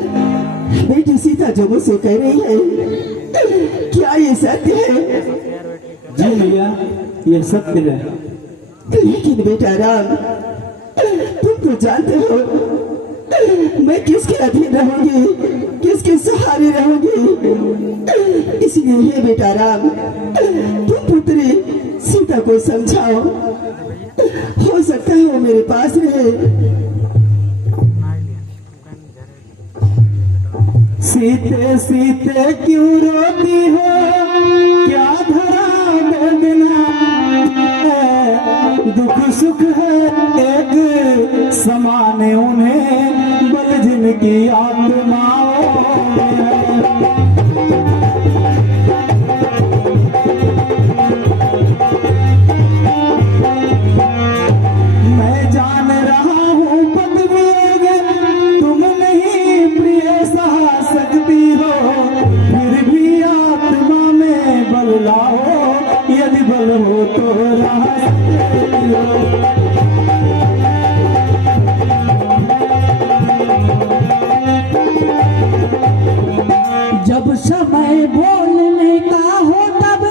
बेटी सीता जो मुझसे कह रही है, क्या ये सत्य है? जी मैया, यह सत्य है। लेकिन बेटा राम, तुम तो जानते हो मैं किसके अधीन रहूंगी, किसके सहारे रहूंगी। इसलिए हे बेटा राम, तुम पुत्री सीता को समझाओ, हो सकता है वो मेरे पास रहे। सीते सीते क्यों रोती हो, क्या धरा वेदना, दुख सुख है एक समान उन्हें, बल जिनकी आत्माओं में। मैं जान रहा हूँ पदवियोग तुम नहीं प्रिय सहा सकती हो, फिर भी आत्मा में बल लाओ, यदि बल हो तो राह सकती हो। जब समय बोलने का हो तब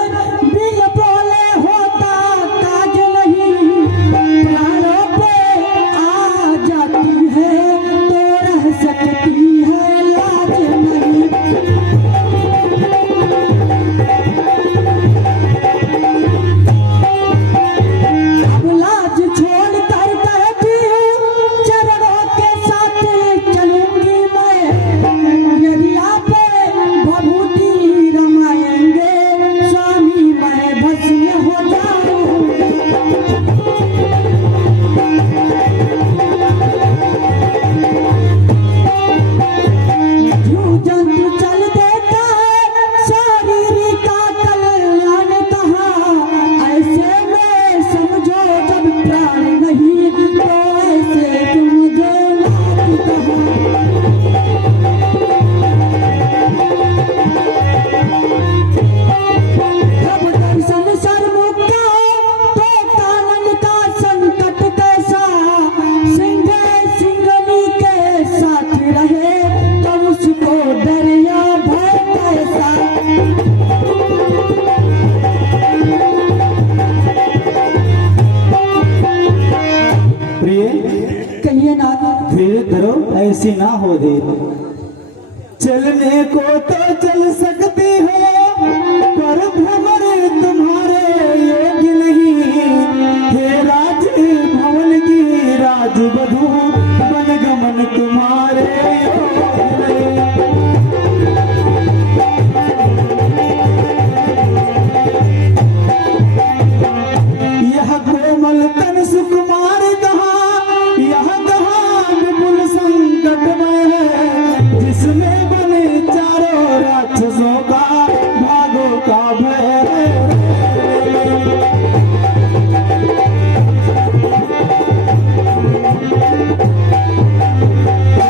दिल बोले होता काज नहीं, प्राणों पे आ जाती है तो रह सकती है लाज नहीं। अब लाज छोड़ कर कहती हूँ चरणों के साथ चलूंगी मैं, यदि आप भभूति रमाएंगे स्वामी मैं भस्म हो जाऊंगी। जीव जंतु चल देता है शरीर का कल्याण कहाँ, ऐसे में समझो जब प्राण नहीं तो ऐसे तुम जो लाज कहाँ। जब दर्शन सर्वमुख तो कानन का संकट कैसा, सिंह सिंगनी के साथ रहे तो उसको डर या भय कैसा। प्रिय कहिए ना। धीरे धरो, ऐसी ना हो दे। चलने को तो चल सकती हो, पर भ्रमर तुम्हारे योग्य नहीं, हे राज भवन की राजवधू, वन गमन तुम्हारे योग्य नहीं। यह कोमल तन सुकुमार कहाँ, यह कहाँ विपुल संकट में है, जिसमें बने चारों राक्षसों का भागों का भय है।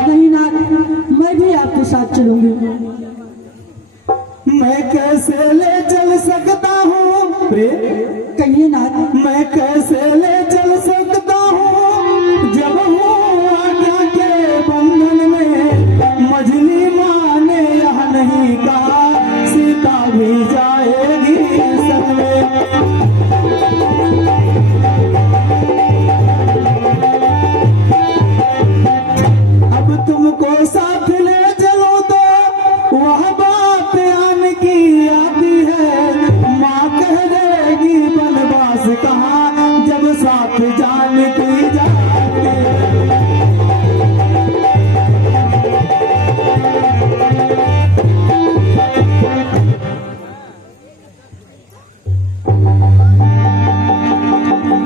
नहीं ना, मैं भी आपके साथ चलूंगी। मैं कैसे ले चल सकता हूँ प्रिय, कहिए ना। मैं कैसे ले चल सकता हूँ, जब हूँ आज्ञा के बंधन में, मझली माँ ने यह नहीं कहा सीता भी जाएगी संग में। अब तुमको साथ ले चलो तो वह बात आने की आती है, माँ कह देगी बनवास कहाँ, जब साथ जाने की जाती है।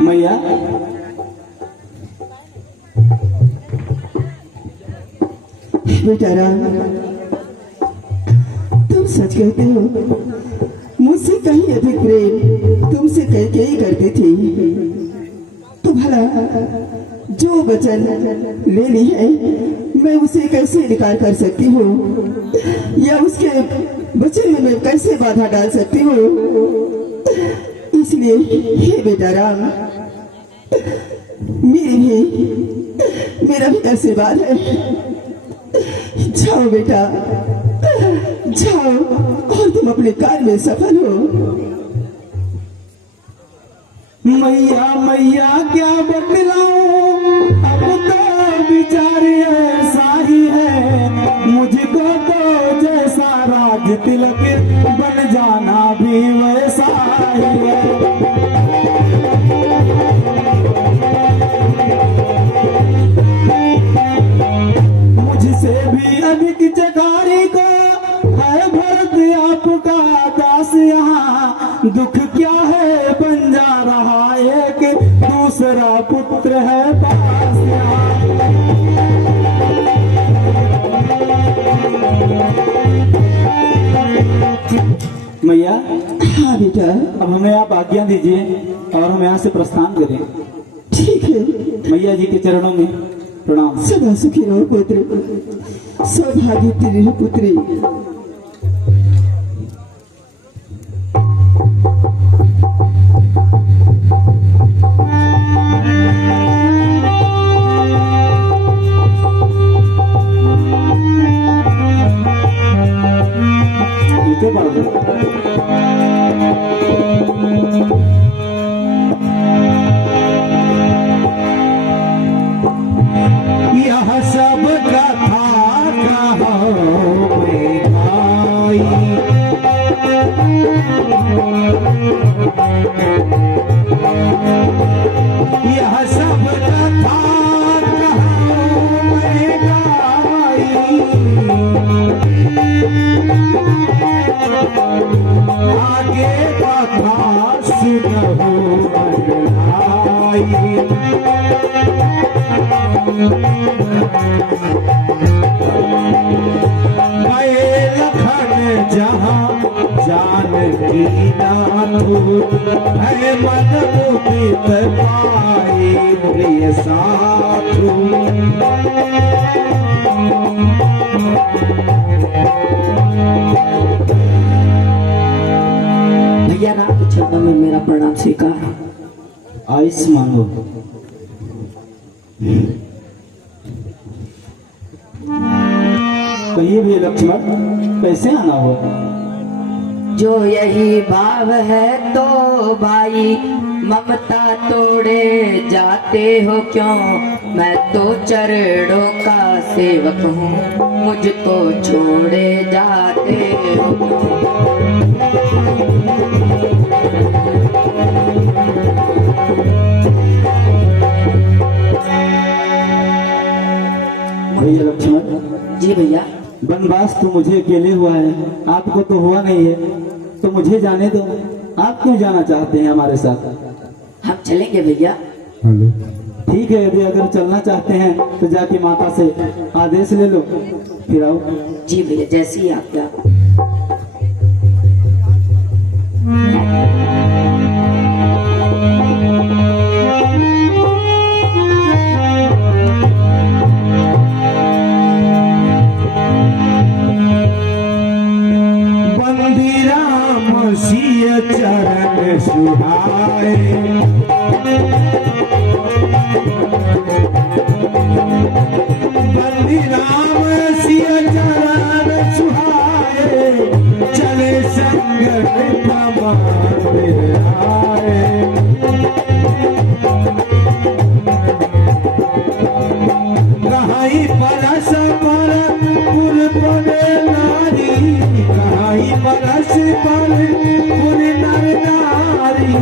मैया, बेटा राम, तुम सच कहते हो, मुझसे कहीं अधिक प्रेम तुमसे कैकेयी करती थी। तो भला जो वचन ले ली है, मैं उसे कैसे इनकार कर सकती हूँ, या उसके वचन में मैं कैसे बाधा डाल सकती हूँ। इसलिए हे बेटा राम, मेरा भी आशीर्वाद है, जाओ बेटा, जाओ और तुम अपने कार्य में सफल हो। मैया मैया क्या बतलाऊं, अब तो विचार ऐसा ही है, मुझको तो जैसा राज तिलक बन जाना भी वैसा ही है। मुझसे भी अधिक जगारी को है भरत आपका दास, यहाँ दुख क्या है बन जा रहा एक दूसरा पुत्र है पास यहाँ। मैया, हाँ बेटा, अब हमें आप आज्ञा दीजिए और हम यहाँ से प्रस्थान करें। ठीक है। मैया जी के चरणों में प्रणाम। सदा सुखी रहो पुत्र, सौभाग्यवती रहो पुत्री। यह सब कथा कहो में आई, यह सब कथा कहो में आई, आगे कथा सुनहो आई। गए लखन जहाँ जानकी नाथू, है मन मुदित पाई प्रिय साथू। भैया राम के चरणों में मेरा प्रणाम स्वीकार। आयुष मांगो। कहिए भी लक्ष्मण, कैसे आना हुआ? जो यही भाव है तो भाई ममता तोड़े जाते हो क्यों, मैं तो चरणों का सेवक हूँ, मुझको छोड़े जाते हो क्यों। भैया लक्ष्मण जी भैया, वनवास तो मुझे अकेले हुआ है, आपको तो हुआ नहीं है, तो मुझे जाने दो। आप क्यों जाना चाहते हैं हमारे साथ? हम चलेंगे भैया। ठीक है, यदि अगर चलना चाहते हैं तो जाके माता से आदेश ले लो, फिर आओ। जी भैया, जैसी ही आज्ञा। बंदी राम सिय चरण सुहाए, बंदी राम सिय चरण सुहाए, चले संग आए। कहाई परस पर पुर पड़े नारी, कहाई परस पर पुर नर नारी,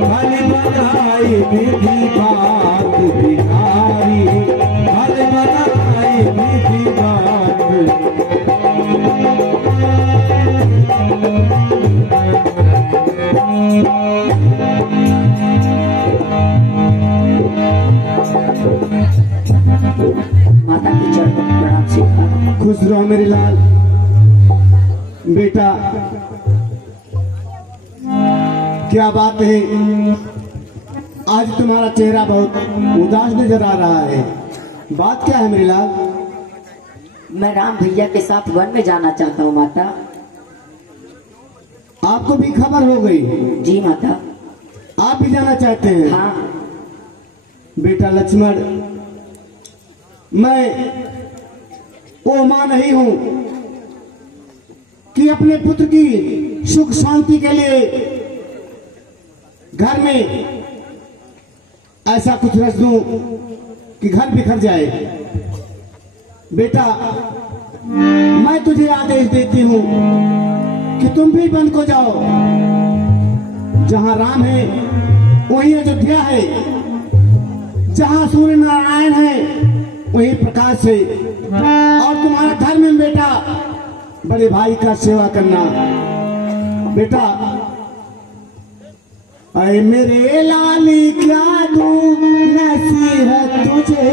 फल बनाई विधि बात बिहारी, फल बनाई विधि बात। माता के चरणों में प्रणाम स्वीकार। खुश रहो मेरे लाल। बेटा क्या बात है, आज तुम्हारा चेहरा बहुत उदास नजर आ रहा है, बात क्या है मेरे लाल? मैं राम भैया के साथ वन में जाना चाहता हूँ माता। आपको भी खबर हो गई? जी माता। आप भी जाना चाहते हैं? हाँ। बेटा लक्ष्मण, मैं वो मां नहीं हूं कि अपने पुत्र की सुख शांति के लिए घर में ऐसा कुछ रच दूं कि घर बिखर जाए। बेटा, मैं तुझे आदेश देती हूं कि तुम भी वन को जाओ। जहां राम है वहीं अयोध्या है, जहां सूर्य नारायण है वहीं प्रकाश है। और तुम्हारा धर्म है बेटा बड़े भाई का सेवा करना। बेटा, अरे मेरे लाली क्या दूं नसीहत तुझे,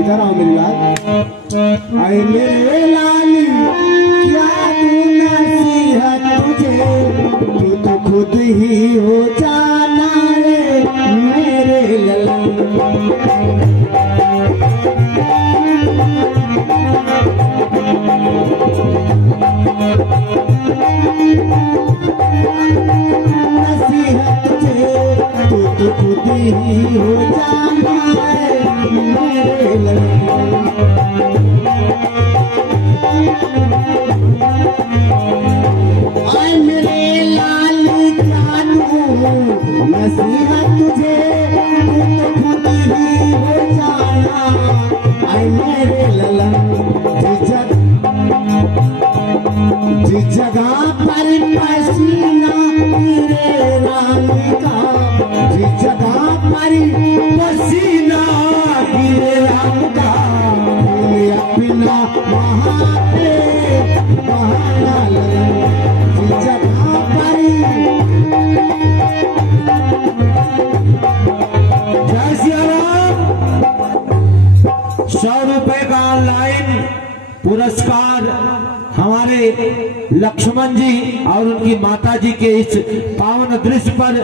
इधर आओ मेरी लाल। अरे मेरे लाली क्या दूं नसीहत तुझे, तू तो खुद ही हो जाना रे मेरे ललन। नसीहत तुझे, तू तो खुद ही हो जाना है मेरे ललन। आए मेरे लाल क्या दूं नसीहत तुझे, तू तो खुद ही हो जाना। आए मेरे ललन, जिस जगह पर पसीना गिरे राम का, जिस जगह पर पसीना गिरे राम का, अपना वहाँ पे बहाना लगा। जिस जगह पर जय सिया राम। 100 रुपए का ऑनलाइन पुरस्कार हमारे लक्ष्मण जी और उनकी माता जी के इस पावन दृश्य पर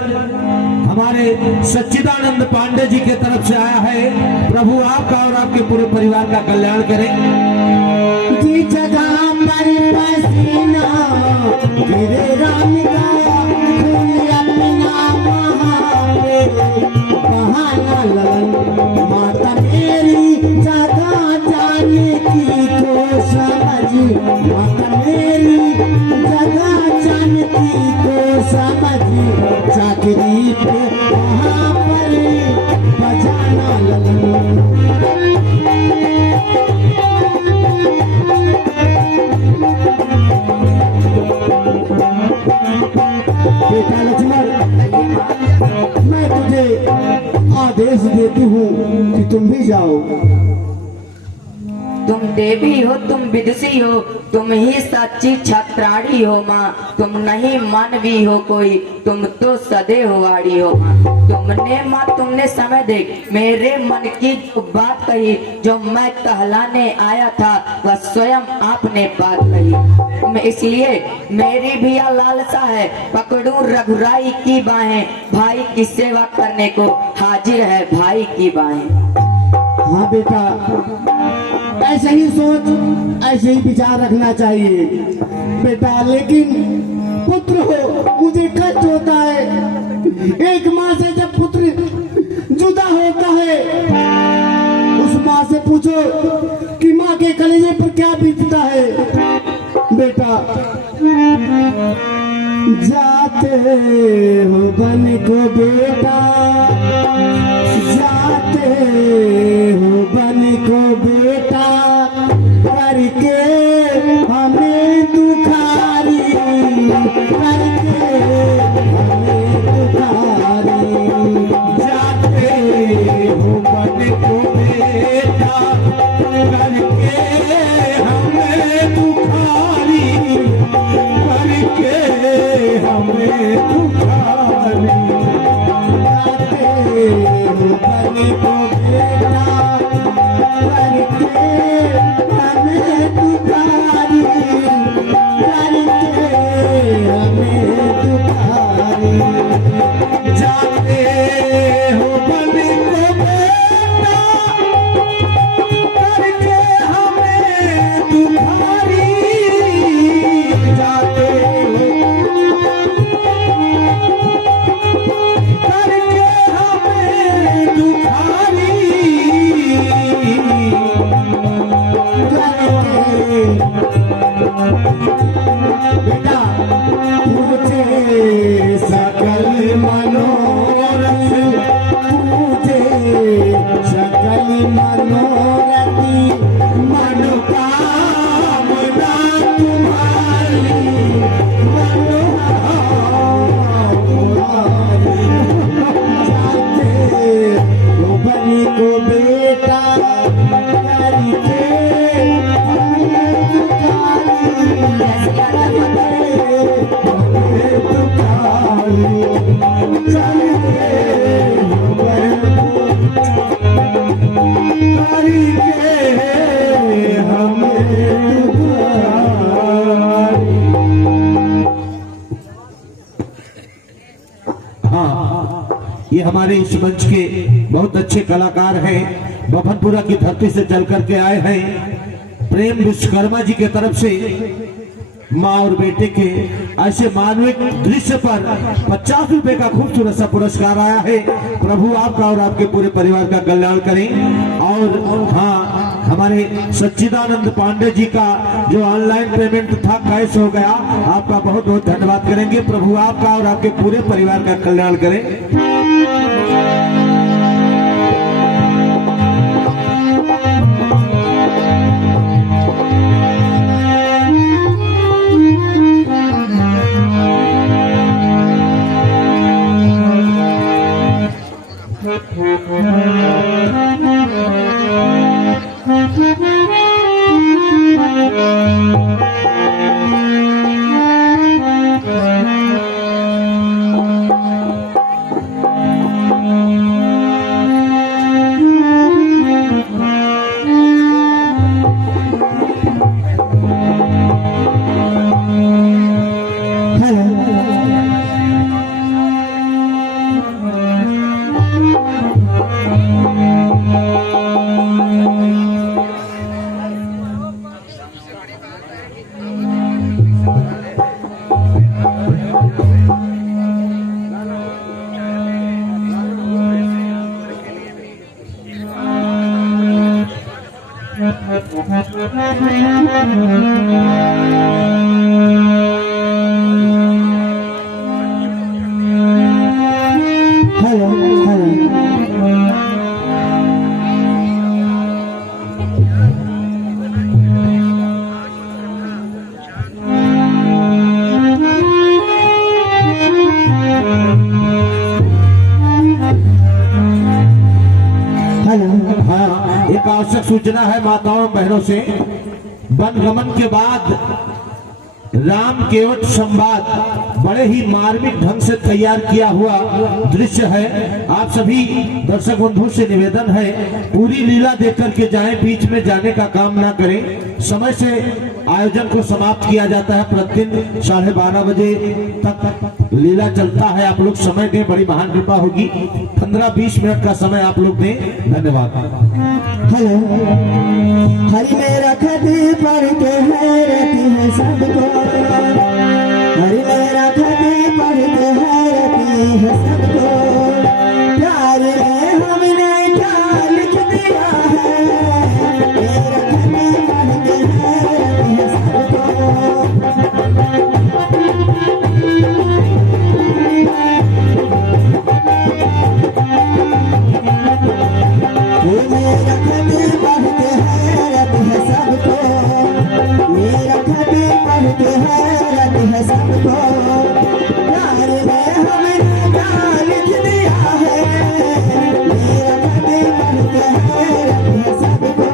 हमारे सच्चिदानंद पांडे जी के तरफ से आया है। प्रभु आपका और आपके पूरे परिवार का कल्याण करें। जिस जगह पर पसीना गिरे राम का, अपना वहाँ पे बहाना लगन। माता मेरी जगह जाने की को समझ, माता मेरी जगह जानती को समझ, चाकरी पे वहाँ पर बजाना लगन। बेटा लक्ष्मण, मैं तुझे आदेश देती हूँ कि तुम भी जाओ। तुम देवी हो, तुम विदुषी हो, तुम ही सच्ची छत्राणी हो माँ। तुम नहीं मानवी हो कोई, तुम तो सदैव वाड़ी हो माँ। तुमने समय देख मेरे मन की जो बात कही, जो मैं कहलाने आया था वह स्वयं आपने बात कही। मैं इसलिए मेरी भी यह लालसा है, पकड़ूं रघुराई की बाहें, भाई की सेवा करने को हाजिर है भाई की बाहें। हाँ बेटा, ऐसे ही सोच, ऐसे ही विचार रखना चाहिए बेटा। लेकिन पुत्र हो, मुझे कष्ट होता है। एक माँ से जब पुत्र जुदा होता है, उस माँ से पूछो कि माँ के कलेजे पर क्या बीतता है। बेटा, जाते हो बन को बेटा, जाते हो बन को बेटा, करके हमें दुखारी, करके हमें दुखारी। जाते हो बन को बेटा, करके हमें दुखारी, करके हमें दुखारी। जाते हो बन को बेटा, करके हमें दुखारी, करके हमें दुखारी। जाते हो बन को बेटा, करके हमें दुखारी। जाते करके हमें दुखारी। बेटा पूछे सकल मनोरथ, पूछे सकल मनोरथ, मनोकामना तुम्हारी चाहते हो बनी को बेटा करके हाँ, ये हमारे इस मंच के बहुत अच्छे कलाकार हैं, बफनपुरा की धरती से चल करके आए हैं। प्रेम विश्वकर्मा जी के तरफ से माँ और बेटे के ऐसे मानविक दृश्य पर 50 रुपए का खूबसूरत सा पुरस्कार आया है। प्रभु आपका और आपके पूरे परिवार का कल्याण करें। और हाँ, हमारे सच्चिदानंद पांडे जी का जो ऑनलाइन पेमेंट था कैश हो गया, आपका बहुत बहुत धन्यवाद करेंगे। प्रभु आपका और आपके पूरे परिवार का कल्याण करें। हाँ, एक आवश्यक सूचना है माताओं बहनों से। वनगमन के बाद राम केवट संवाद बड़े ही मार्मिक ढंग से तैयार किया हुआ दृश्य है। आप सभी दर्शक बंधुओं से निवेदन है, पूरी लीला देख करके जाएं, बीच में जाने का काम ना करें। समय से आयोजन को समाप्त किया जाता है। प्रतिदिन 12:30 बजे तक लीला चलता है। आप लोग समय दें, बड़ी महान कृपा होगी। 15-20 मिनट का समय आप लोग दें। धन्यवाद। हेलो, हरि मेरा खती पढ़ते हैं रहती है सबको, हरि मेरा खती पढ़ते हैं रहती है सबको, प्यार में हमने क्या लिख दिया है, मेरा खती पढ़ते हैं रहती है सबको। मेरा खती पढ़ते हैं रहती है सबको, मेरा खती पढ़ते हैं रहती है सबको, प्यार में हमने क्या लिख दिया है, मेरा खती पढ़ते हैं रहती है सबको।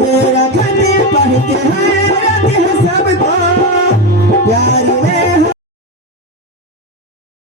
मेरा खती पढ़ते हैं